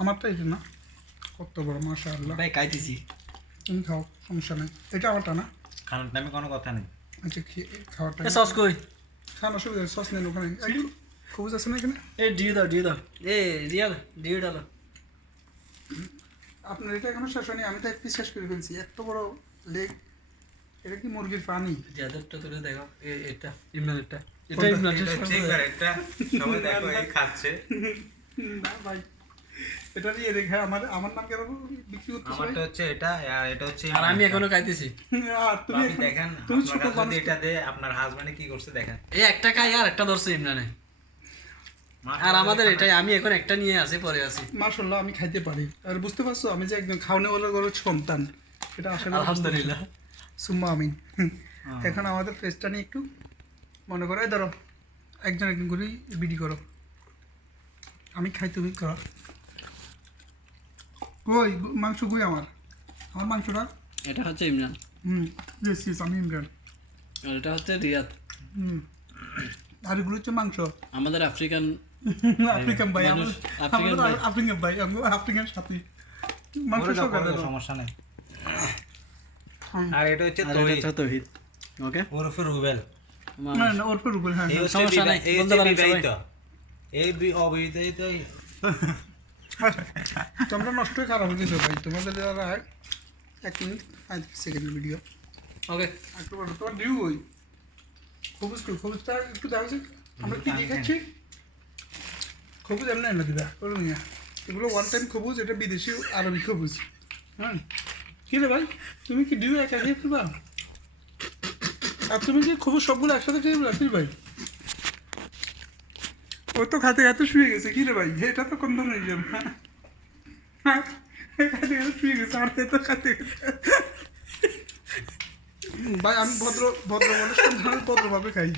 আমারটা এটা না, কত বড় মাশাআল্লাহ। ভাই খাইতেছি। তুমি খাও, সমস্যা নেই। এটা আমারটা না? খাওয়ার টাইমে কোনো কথা নেই। আচ্ছা খাওয়াটা সস কই? খাওয়ার অসুবিধা নেই, সস নেন ওখানে। একটু খবুজ আছে না এখানে? এ দিয়ে দাও দিয়ে দাও। এ রিয়াল দিয়ে ডালো। আপনার এটা এখনো শেষ হয়নি, আমি তো এক পিস শেষ করে ফেলছি। এত বড় লেগ, এটা কি মুরগির পানি? যাদেরটা তুলে দেখো এটা ইমরানেরটা। এটা কোনটা? ইমরানের এটা হচ্ছে এবার একটা সবাই দেখো এই খাচ্ছে। না ভাই, এটা নিয়ে রেখে আমার নাম কেন বিক্রি করতেছো? আমারটা হচ্ছে এটা আর এটা হচ্ছে আর আমি এখনো খাইতেছি। আর তুমি আপনি দেখেন তুমি আপনার ছোট কাছে মানুষ। যদি এটা দে আপনার হাজবেন্ডে কি করছে দেখেন। এই একটা খাই আর একটা ধরছে ইমরানে। আর আমাদের এটাই, আমি এখন একটা নিয়ে আসি পরে আসি। মাশাআল্লাহ, আমি খাইতে পারি। আর বুঝতে পারছো আমি যে একজন খাওয়ানেওয়ালা ঘরের সন্তান, এটা আসলে আলহামদুলিল্লাহ। সুম্মা আমিন। এখন আমাদের ফেসটা নিয়ে একটু মনে করো, এই ধরো একজন একজন করে বিডি করো। আমি খাই, তুমি করো। কই মাংস কই আমার মাংসটা? এটা হচ্ছে ইমরান ইয়েস ইয়েস, আমি ইমরান। আর এটা হচ্ছে রিয়াদ। আর এগুলো হচ্ছে মাংস। আমাদের আফ্রিকান আফ্রিকান ভাই, মানুষ, আমাদের আফ্রিকান ভাই। আফ্রিকান ভাই, আফ্রিকান সাথী মাংস করে দাও, সব করে দাও, দাও। সমস্যা নাই। আর এটা হচ্ছে আর এটা তৌহিদ হচ্ছে তৌহিদ। ওকে ওরফে রুবেল। না না, ওর পর উপর, হ্যাঁ এই হচ্ছে সমস্যা নাই, এই বলতে হচ্ছে পারেন বিবাহিত। এই অবিবাহিত তোমরা নষ্টই খারাপ হয়ে গেছো ভাই। তোমাদের যারা 1 মিনিট 35 সেকেন্ডের ভিডিও। ওকে একটু বলো তোমার ডিউ ওই খবুজটা একটু দেখো যে আমরা কি দেখাচ্ছি। খবুজ এমনি এনে দিবা করো নিয়ে, এগুলো ওয়ান টাইম খবুজ, এটা বিদেশি আরবি খবুজ। হ্যাঁ কী রে ভাই, তুমি কি ডিউ একা দিয়ে ফেলবা? আর তুমি কি খবুজ সবগুলো একসাথে খেয়ে রাখিস ভাই? ও তো খাতে খাতে শুয়ে গেছে। কি রে ভাই, এটা তো কোন ধরনের নিয়ম? হ্যাঁ খাতে খাতে শুয়ে গেছে, আর তো খাতে ভাই আমি ভদ্র মানুষ, ভদ্রভাবে খাই।